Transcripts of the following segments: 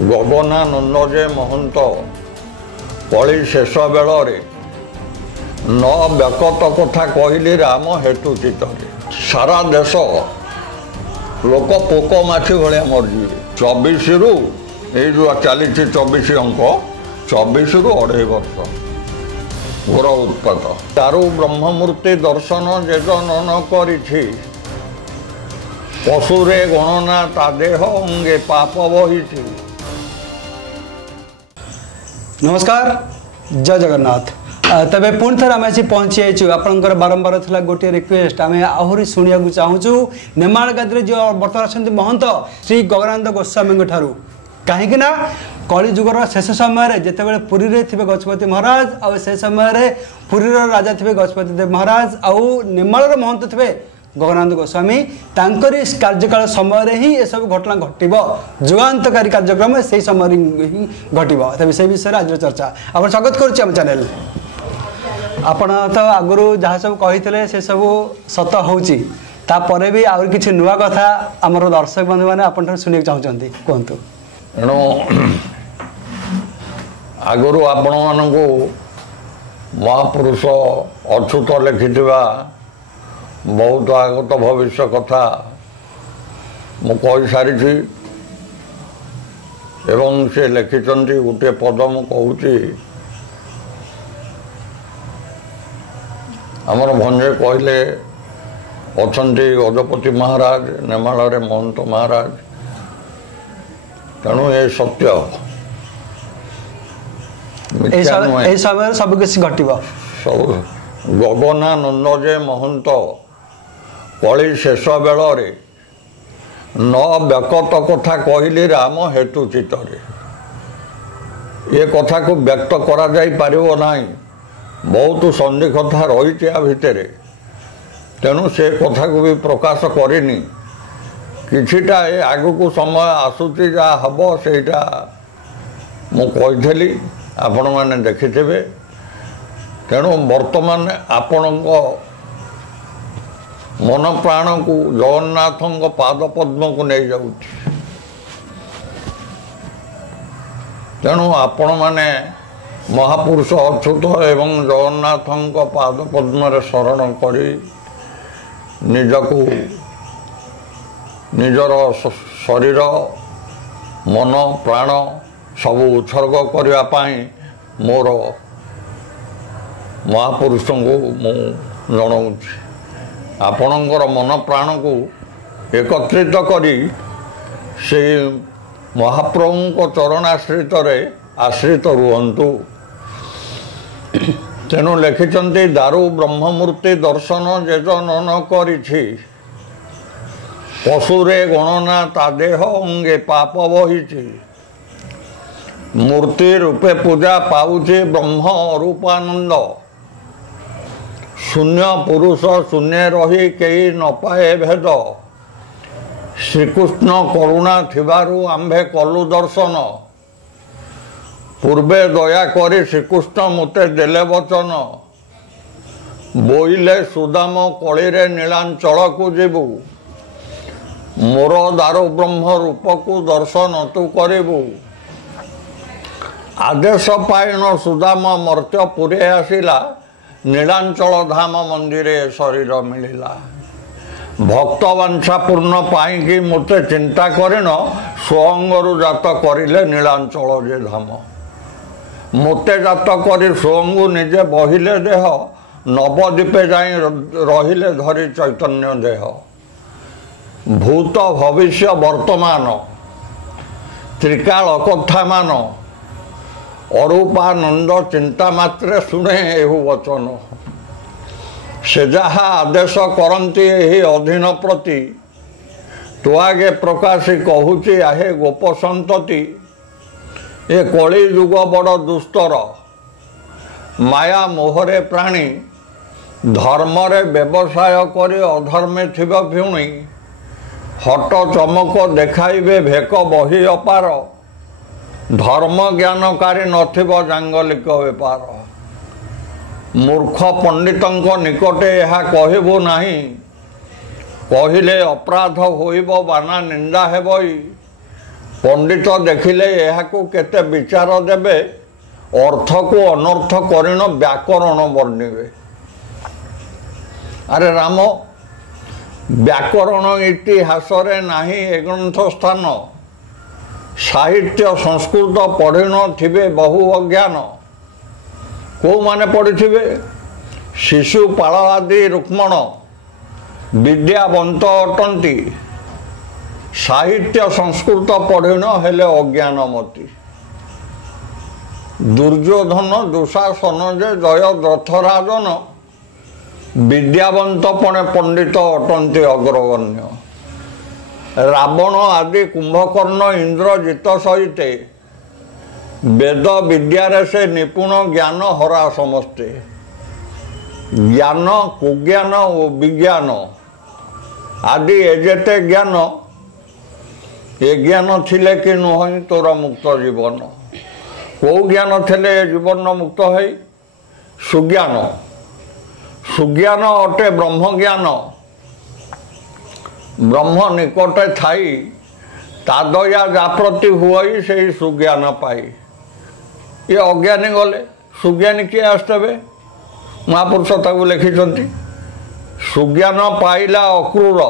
गगनानंद जे महंत कली शेष बेल न व्यक्त कथा कहली राम हेतु चित सारा देश लोक पोक माछी भाया मरजी 24 रु जो चली 24 अंक 24 रु 2.5 वर्ष घोर उत्पात दारु ब्रह्ममूर्ति दर्शन जे न करिछि पशुरे गणना ता देह अंगे पाप बहिछि। नमस्कार जय जगन्नाथ। तबे पुणी थर आम आसी पहुँची जाइए आपंकर बारंबार था गोटे रिक्वेस्ट आम आहरी शुणा चाहूँ नेमाल गादी जो बर्तमान अच्छा महंत श्री गगनानंद गोस्वामी ठारू कहीं कली जुगर शेष समय जिते पुरी रे थे गजपति महाराज आ से समय पुरी राजा थे गजपति देव महाराज आउ नेमाल महंत थे गगनानंद गोस्वामी तांकरी कार्यकाल समय ही ये सब घटना घटव जुगांतकारी कार्यक्रम से समय ही घटव तब से विषय आज चर्चा आप स्वागत करुच्चे चैनल आपण तो आगु जहाँ सब कही से सब सत होपर भी आउर किसी नुआ कथा आमर दर्शक बंधु मैंने आप शुणा चाहते कहतु एणु आगु आपण मानू महापुरुष अच्युत लिखिथिबा बहुत आगत भविष्य कथा मु कही सारी एवं से लिखिं गोटे पद मु कहूँ आमर भंजे कहले अच्छा गजपति महाराज नेमाल महंत महाराज तेणु ये सत्य समय सब किसी घटव सब गगनानंद जे महंत कली शेष बेल न व्यक्त कथा कहली राम हेतु चित ये कथा को व्यक्त करा जाई पारिबो नाही बहुत संधि कथा रही भितर तेणु से कथा को भी प्रकाश करिनी किछिटा ए आगु को समय आसुची जा हबो सेटा मु कहिथली आपण माने देखिथिबे तेणु वर्तमान आपण मन प्राण को जगन्नाथ पाद पद्म को नहीं जाऊँ तेणु आपण माने महापुरुष अच्युत एवं जगन्नाथ पाद पद्म शरण करी निजको निजर शरीर मन प्राण सब उत्सर्ग करने मोर महापुरुष को मु जनाऊँ आपणकर मन प्राण को एकत्रित करी से महाप्रभु चरणाश्रित आश्रित रुहंतु। तेणु लिखिं दारु ब्रह्ममूर्ति दर्शन जे न करिछि पशुरे गणना ता देह अंगे पाप बहिछि मूर्ति रूपे पूजा पाउछि ब्रह्म रूपानंद शून्य पुरुष शून्य रही कई न पाए भेद श्रीकृष्ण करुणा थिबारु आंभे कलु दर्शन पूर्वे दया करी श्रीकृष्ण मते देले वचन बोइले सुदाम कली रे नीलांचल को जीवु मोर दारु ब्रह्म रूप को दर्शन तू करिबु आदेश पाइन सुदाम मर्त्य पुरे आसिला नीलांचल धाम मंदिर शरीर मिलिला भक्त वांछा पूर्ण पाई मते चिंता करिन स्वंगरु जात करिले नीलांचल जे धाम मते जात करी स्वंगु निजे बहिले देह नवद्वीपे जाई रहिले धरी चैतन्य देह भूत भविष्य वर्तमान त्रिकाल कथा मान अरूपानंद चिंता मात्रे शुणे एहु वचन से जहा आदेश करती यही अधीन प्रति तो आगे प्रकाशी कहूची आहे गोप संतति ए कली युग बड़ दुस्तर माया मोहरे प्राणी धर्मरे व्यवसाय करे अधर्मे थिबा भुणी हट चमक देखाइबे भेक बही अपार धर्म ज्ञानकारी नथिब जांगलिक बेपार मूर्ख पंडितंक निकटे यह कहबू नहीं कहले अपराध होइब बाना निंदा हेबई पंडित देखिले यहाकू केते विचार देबे अर्थ को अनर्थ करिण व्याकरण वर्णिबे। अरे राम व्याकरण इतिहास रे नाही ए ग्रंथ स्थान साहित्य संस्कृत पढ़िन थिबे बहु अज्ञान को माने पढ़िथिबे शिशुपाल आदि रुक्मण विद्यावंत अटंती साहित्य संस्कृत पढ़िन हेले अज्ञानमती दुर्योधन दुशासन जे जय रथराजन विद्यावंतपणे पंडित अटंती अग्रगण्य रावण आदि कुंभकर्ण इंद्रजित सहित वेद विद्यारे से निपुण ज्ञान हरा समस्ते ज्ञान कुज्ञान और विज्ञान आदि एजेते ज्ञान ए ज्ञान थिले कि नुह तोर मुक्त जीवन कौ ज्ञान थिले जीवन मुक्त है सुज्ञान सुज्ञान अटे ब्रह्म ज्ञान ब्रह्म निकटे थाई तादया जा प्रति हुई से सुज्ञान पाई ये अज्ञानी गले सुज्ञानी किए आसते महापुरुष ताकू लिखिं सुज्ञान पाइला अक्रूर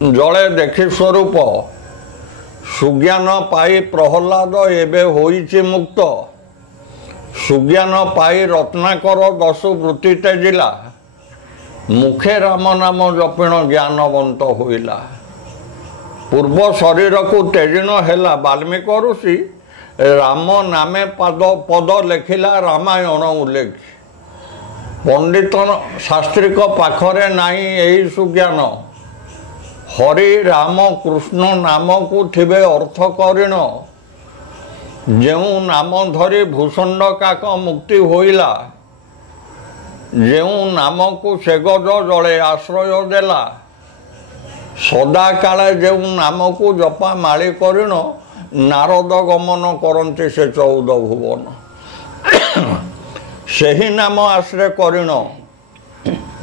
जले देखि स्वरूप सुज्ञान पाई प्रहलाद एबे होइछि मुक्त सुज्ञान पाई रत्नाकर दशु वृत्ति तेजिला मुखे राम नाम जपिण ज्ञानवंत होइला पूर्व शरीर को तेजिन हेला वाल्मीकि ऋषि राम नामे पद लेखिला रामायण उल्लेख पंडित शास्त्रिक पाखरे नाही एही सुज्ञान हरि राम कृष्ण नाम को थिबे अर्थ करिण जेउ नाम धरी भूषंड काक मुक्ति होइला जेउ नाम को सेगज जले आश्रय देला सदा काले जेउ नाम को जपा माली करिण नारद गमन करंती से 14 भुवन सेही नाम आश्रय करिण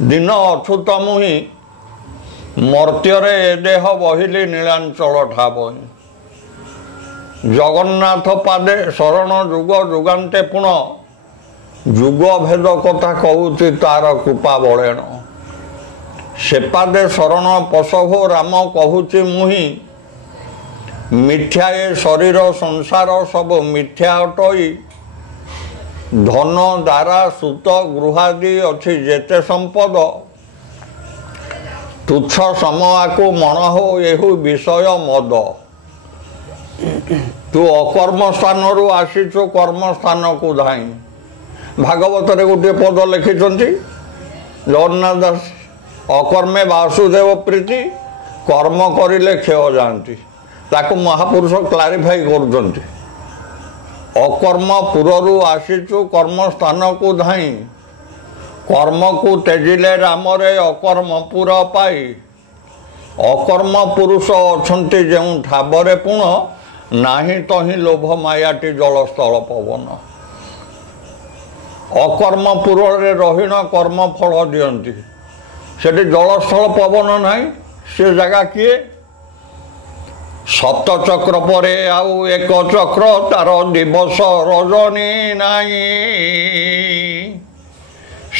दिन अछूत मुहि मर्त्यरे ए देह बहिली नीलांचल ठाबई जगन्नाथ पादे शरण जुग जुगान्ते पुण जुग भेद कथा कहूची तार कृपा बलेण सेपादे शरण पशभो राम कहूची मुहि मिथ्या ए शरीर संसार सब मिथ्या अटई धन दारा सुत गृहादि अच्छी जेते संपद तुच्छ समया को मन हो एहु विषय मद तू अकर्म स्थान रु आसीचु कर्म स्थान को धाई भागवत रे गोटे पद लिखिं जगन्नाथ दास अकर्मे वासुदेव प्रीति कर्म करिले क्षय जाती ताकू महापुरुष क्लारिफाई कर अकर्म पुरु आसीचु कर्म स्थान को धाई कर्म को तेजिले राम रे अकर्म पुर पाई अकर्म पुरुष अछंती जेउ ठाबरे पुण नाही तही लोभ मायाटी जलस्थल पवन अकर्म पुर रे रहीण कर्म फल दियंती सेठी जलस्थल पवन नाही से जगह किए सप्त चक्र परे आउ एक चक्र तार दिवस रजनी नाई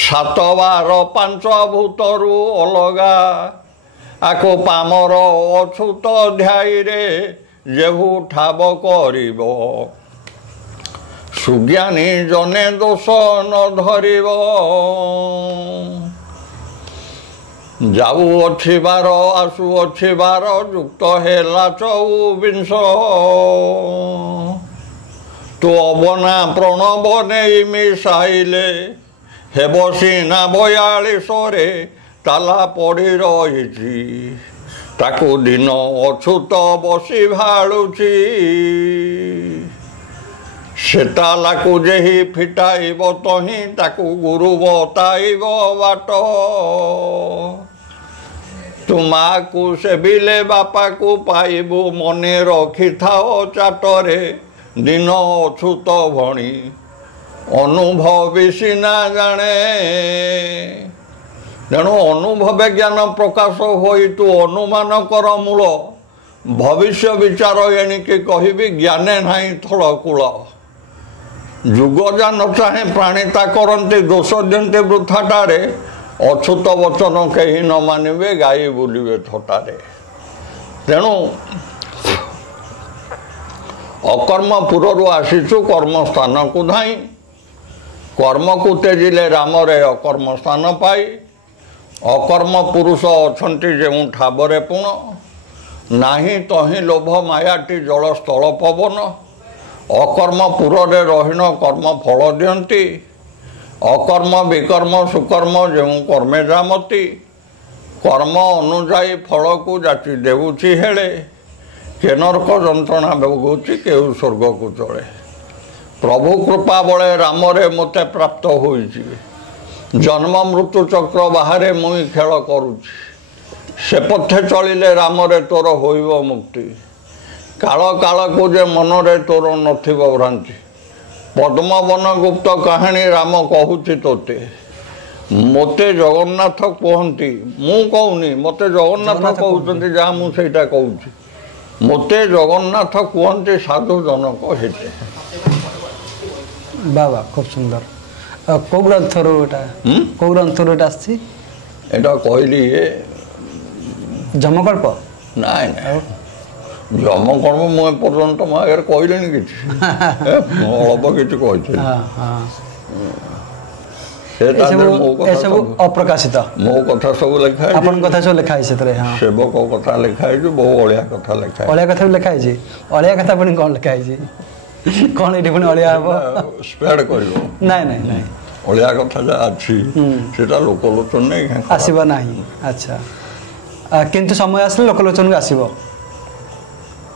7 बार 5 भूतरु अलगा आको पामर अछूत ध्याई रे जेहु ठाब करिब सुज्ञानी जने दोष न धरिब जाऊ अच्छी बार आसु अच्छी बार युक्त हेला 24 तो अबना प्रणव नहीं मिसाइले हेब सीना 42 रे ताला पड़ी रही ताकू दिन अछूत बसी भाड़ुची से ताला को जेही फिटाइब तही ताकू गुरु बताइब बाट तु माँ को सेबिले बापा को पाइबु मने रखी थाओ चाटरे दिन अछूत भणी अनुभव सीना जाने तेणु अनुभव ज्ञान प्रकाश होई तू अनुमान कर मूल भविष्य विचार एणिके कहबी ज्ञाने नाही थलकूल जुग जा न चाहे प्राणीता करती दोष दिंते वृथाटे अछूत वचन कहीं न मानिबे गाई बुलिबे थटारे तेणु अकर्मपुरु आसीचु कर्मस्थान को धाई कर्म को तेजिले राम रे अकर्म स्थान पाई अकर्म पुरुष अछंती जेउ ठाबरे पुण नाही तही लोभ मायाटी जल स्थल पवन अकर्म पुरे रहीन कर्म फल दियंती अकर्म विकर्म सुकर्म जेउ कर्मे जामती कर्म अनुजाई फल को जाची देउची हेले के नरक जंत्रणा भोगुची केहू स्वर्ग को चले प्रभु कृपा बले राम रे मते प्राप्त होईची जन्म मृत्यु चक्र बाहरे मुई खेल करुची से पथे चलिले राम रे तोर होइब मुक्ति काल काल को जे मन रे तोर नथिब भ्रांति पद्मवन गुप्त कहानी राम कहूची तोते मते जगन्नाथ कहती मु कहूनी मते जगन्नाथ कहते जहाँ मु सेटा कहूची मते जगन्नाथ कहते साधु जनक हेते बाबा खूब सुंदर कौ ग्रंथर कौ ग्रंथर एटा कहली जमकल्प नाई ना जमकर्म मु पर्यंत मो आगे कहली कि अल्प कि अप्रकाशित मो कथा सब लिखा अपन कथा सब लिखा है सेवक कथा लिखा है बहु अलिया कथा लिखा अलिया कथा भी लिखा है अलिया कथा पुणी कौन लिखा है कौन ये पुणी अलिया हम स्प्रेड कर नहीं नहीं नहीं अलिया कथा जा अच्छी सेटा लोकलोचन नहीं आसीबा नहीं अच्छा किंतु समय आसले लोकलोचन को आसीबो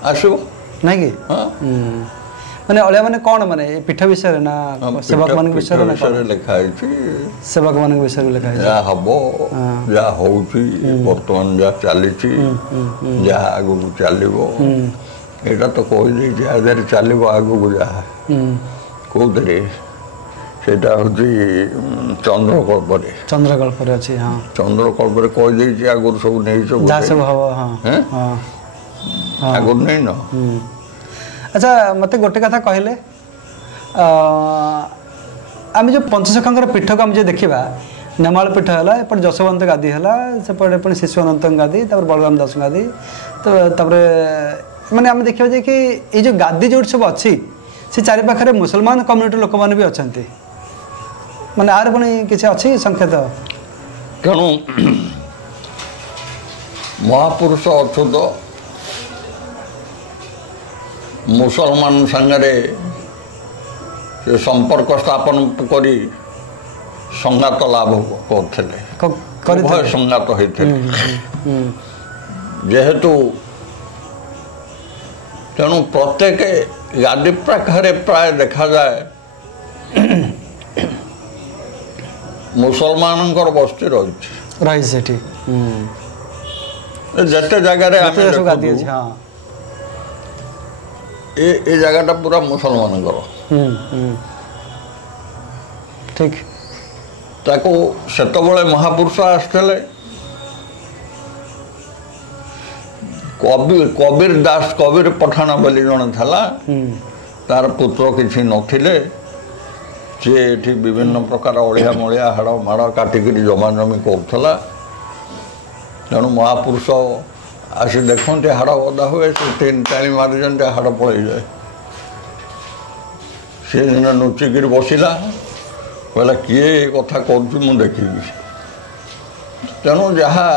आसीबो नहीं कि माने अलिया माने कौन माने पीठ विषय ना सेवक मान विषय ना विषय लिखा है सेवक मान विषय लिखा है जा हबो जा होउची वर्तमान जा चलीची जा आगु चलिबो एटा तो कोई नहीं जे आदर चलिबो आगु को जा को दरे सेटा होची चंद्रकल्प रे अछि हां चंद्रकल्प रे कोई दे जे आगु सब नहीं सब जा सब हवा हां हां आगु नहीं न अच्छा मते गोटे कथा कहले आम जो पंचसखर पीठ को आम जो देखा नेमाल पीठ है एपटे जशवंत गादी है सेपटे पुणी शिशुअनंत गादी बलराम दास गादी तो माने आम देखा कि ये जो गादी जो सब अच्छी से चारि पाखे मुसलमान कम्युनिटी लोक मैंने भी अच्छा माने आर पुणी किसी अच्छी संकेत तेणु महापुरुष अछूत मुसलमान संगे से संपर्क स्थापन करी संगात लाभ करते संगात होते जेहेतु तेणु प्रत्येक गादी पाखे प्राय देखा जाए मुसलमान बस्ती रही जिते जगह ये जगह पूरा मुसलमान ठीक ताको सेतबले महापुरुष आसते कबीर दास कबीर पठाण बोली जन था तार पुत्र किसी नथिले सी एठी विभिन्न प्रकार अलिया मलिया हाड़ माड़ काटिक जमा जमी करूला तेणु महापुरुष आसी देखते हाड़ गदा हुए से तीन टाणी मारी हाड़ पलि जाए सी दिन नुचिक बसला कहला किए कथा कर देखी तेणु जहाँ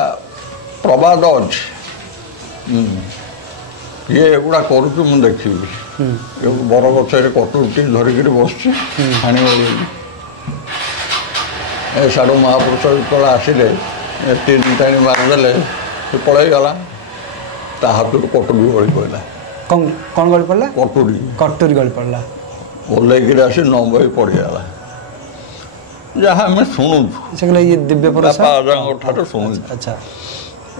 प्रबाद अच्छी किए एगुड़ा कर देखी बर गचर कटुटी धरिक बस साढ़ू महापुरुष जो आसिले तीन टाणी मारिदे से पलैगला ता हाथ कटुरी गली पड़ा कौन गली पड़ा कटुरी कटुरी गली पड़ा ओल्लैक आसी नंबर पड़गला जहाँ आम शुणु ये दिव्य ठार शुणु अच्छा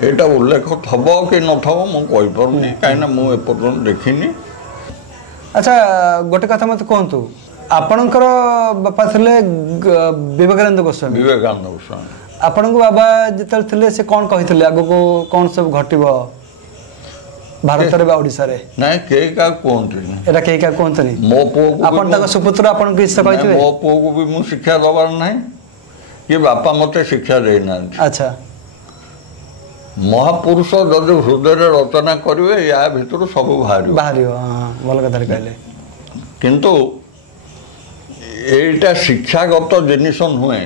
यहाँ उल्लेख थब कि नथब मुझे कहीं मुझे देखनी अच्छा गोटे कथा मत कहतु आपणकर बापा थे विवेकानंद गोस्वामी विवेकानंद आपण बाबा जिते थे से कौन कही आग को कौन सब घटब भारत रे बा ओडिसा रे नहीं के का कहते एटा के का कोंतनी मो पो आपण तक सुपुत्र आपण किस कहथिबे मो पो को भी मु शिक्षा दबार नहीं कि बापा मते शिक्षा देना अच्छा महापुरुष जदि हृदय रचना करेंगे या भितर सब बाहर बाहरी भल कथा कहले किंतु एटा शिक्षागत जिनिस नुहे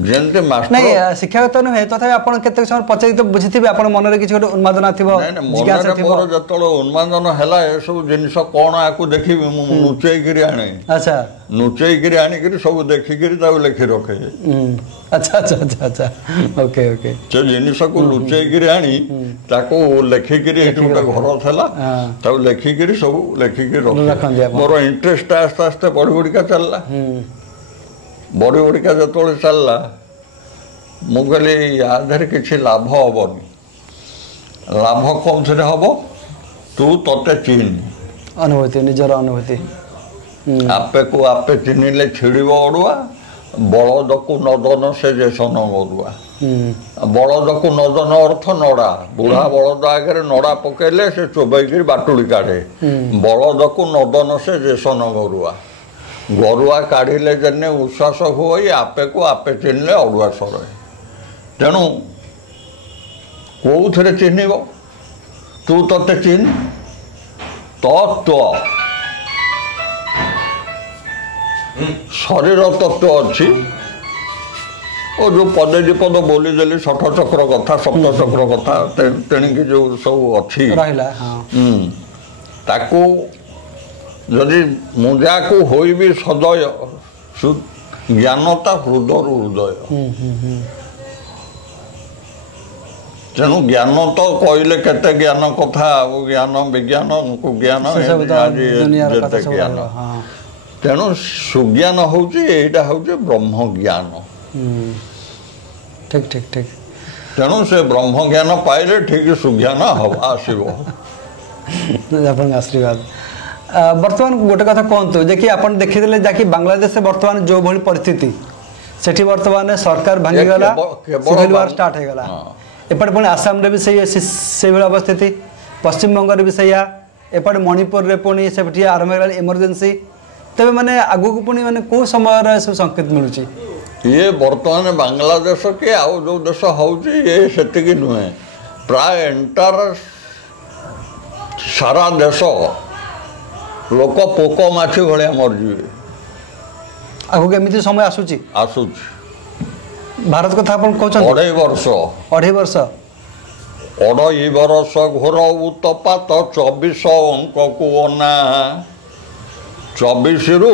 जेंते मास्टर नहीं शिक्षागत नुहे तथापि आपण केते समय पचारि तो बुझिथिबे आपण मन रे किछ गोटे उन्मादना थिबो जिज्ञासा थिबो मोर जतलो उन्मादन हैला ए सब जिनिस कोन आकु देखिबे मु नुचेई गिरी आणे अच्छा नुचेई गिरी आणी गिरी सब देखि गिरी ताउ लेखि रखे अच्छा अच्छा अच्छा अच्छा ओके ओके जे जिनिस को लुचेई गिरी आणी ताको लेखि गिरी एठु गोटे घर थला ताउ लेखि गिरी सब लेखि गिरी रखे मोर इंटरेस्ट आस्ते आस्ते बड़ी बड़ी का चलला बड़ी बड़ी का जतले चलला मु कहली याधर किसी लाभ हेनी लाभ कौन थे हम तू तोते चिन्ह अनुभूति निजर अनुभूति आपे को आपे चिन्हले छिड़ब अड़ुआ बलद को नदन से जे सन गरुआ बलद को नदन अर्थ नड़ा बुढ़ा बलद आगे नड़ा पकेले से चोबैक बाटुड़ी काढ़े बलद को नदन से जे सन गरुआ गरुआ काढ़िले जेने उश्वास हुई आपे को आपे चिन्हले अड़ुआ सर तेणु कौन चिन्हब तू तोते चिन्ह तत्व शरीर तत्व अच्छी और जो पदे विपद बोली देली षठ चक्र कथा सप्त चक्र कथा तेणिकी जो सब अच्छी ताकू जदि मुजा को होई भी सदय ज्ञानता हृदय हृदय तेणु ज्ञान तो कहले केते ज्ञान कथा ज्ञान विज्ञान को ज्ञान ज्ञान तेणु सुज्ञान होची एटा होची ब्रह्म ज्ञान ठीक ठीक ठीक तेणु से ब्रह्म ज्ञान पाइले ठीक सुज्ञान हवा आसीबो आपन आशीर्वाद वर्तमान गोटे कथा कहतु जे कि आपण देखिदेले जाकि बांग्लादेश वर्तमान जो भली परिस्थिति सेठी वर्तमान सरकार भांगी गला सिविल वार स्टार्ट हे गला एपटे पुणी आसाम रे भी से भाई अवस्थिति पश्चिम बंग रे भी सैया एपटे मणिपुर रे पुणी से आरंभ गला इमरजेंसी तबे माने आगु को पुणी माने को समय रे सब संकेत मिलुची ये वर्तमान बांग्लादेश के आउ जो देश होची ये सेतिकी नुहे प्राय एंटर सारा देश लोक पोक माछी भाया मरजी आगु केमिति समय आसुची आसुची भारत कथा अपन कहते 2.5 वर्ष 2.5 वर्ष 2.5 वर्ष घोर उत्तपात 24 अंक को अना 24 रु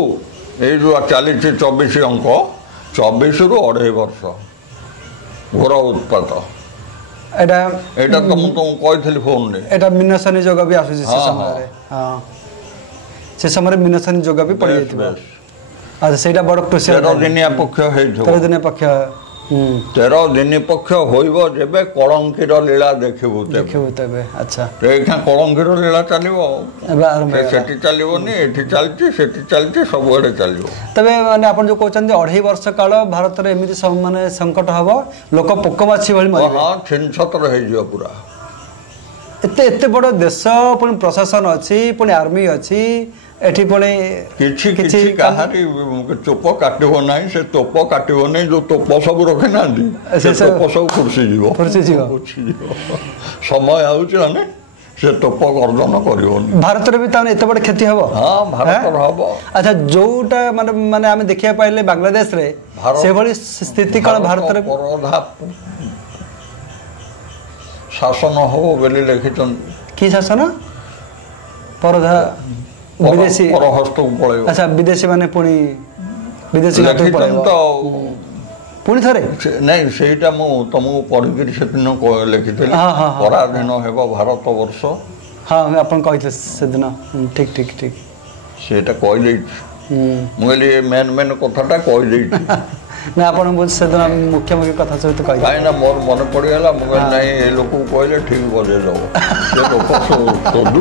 ये जो चली 24 अंक 24 रु 2.5 वर्ष घोर उत्पात एटा तो मु कही फोन रे एटा मिनसनी जोग भी आसुची से समय रे हां से समय मिनसनी जोग भी पड़ी जाइतिबो अच्छा सेटा बड़ क्रुशियल 13 दिनिया पक्ष हेइथो 13 दिनिया पक्ष 13 दिन पक्ष होइबो जेबे कलंकीर लीला देखिबो तेबे अच्छा एखा कलंकीर लीला चलिबो एबे आरंभ सेठी चलिबोनी एठी चलची सेठी चलची सब एडे चलिबो तबे माने आपण जो कहचन 2.5 वर्ष काल भारत रे एमिति माने संकट हबो लोक पोकमाछी भली मरिबे हां छिनछतर हे जियो पूरा एते बड़ देश पुणी प्रशासन अछि पुणी आर्मी अछि एठी पुणी किछि किछि कहारी चोप काटिबो नाही से तोप काटिबो नाही जो तोप सब रखे नांदी से तोप सब कुर्सी जीवो समय आउछि माने से तोप गर्दन करिवोनी भारत रे भी ताने एते बड़ क्षति हबो हां भारत रे हबो अच्छा जोटा माने माने हम देखिया पाइले बांग्लादेश रे से भली स्थिति कोन भारत रे परधा शासन हो बेली लिखिछन की शासन परधा विदेशी परहस्त पळे अच्छा विदेशी माने पुणी विदेशी घाट पळे तो पुणी थरे नहीं सेटा मु तुमको पढ़ी कर सेदिन लिखिथिली पराधीन हेबो भारत वर्ष हां अपन कहिथे सेदिन ठीक ठीक ठीक सेटा कहि देई मु कहली मेन मेन कथाटा कहि देई ना आपण बुझ सेदिन मुख्य मुख्य कथा सहित कहि काई ना मोर मन पड़ी गला मु कहली नहीं ए लोक कहले ठीक बजे दो से लोक सोदू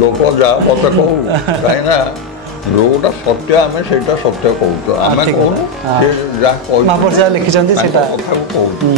लोक जा मत कहू काई ना जोटा सत्य आम सेटा सत्य कहू आम कहू जा कह महापुरुष लिखिछन्ती सेटा कथा कहू